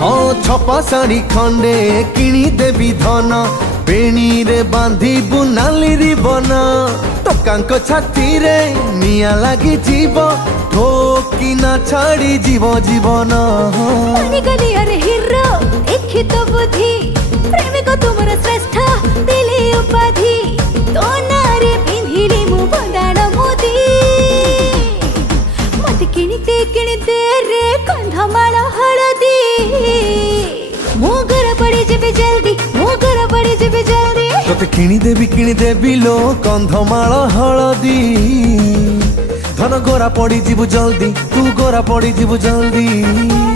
हाँ छपा शाढ़ी खंडे किणी देवी धन बेणी रे बांधी बुनाली रिबन टोकांक छाती रे निया लगी जीव ठोकी ना छाड़ी जीव जीवन गली अरे हिरो देखी तो बुद्धि प्रेमिक तुमर श्रेष्ठ दिले उपाधि तो नारे पिंधिली मु बंदाण मोदी मत किणते रे कंधमाल हळदी मु घर पड़ी जेबे जल्दी मु घर पड़ी जेबे जल्दी तोते किणी देवी लो कंधमाल हळदी धन गोरा पड़ी जीवु जल्दी तू गोरा पड़ी जीवु जल्दी।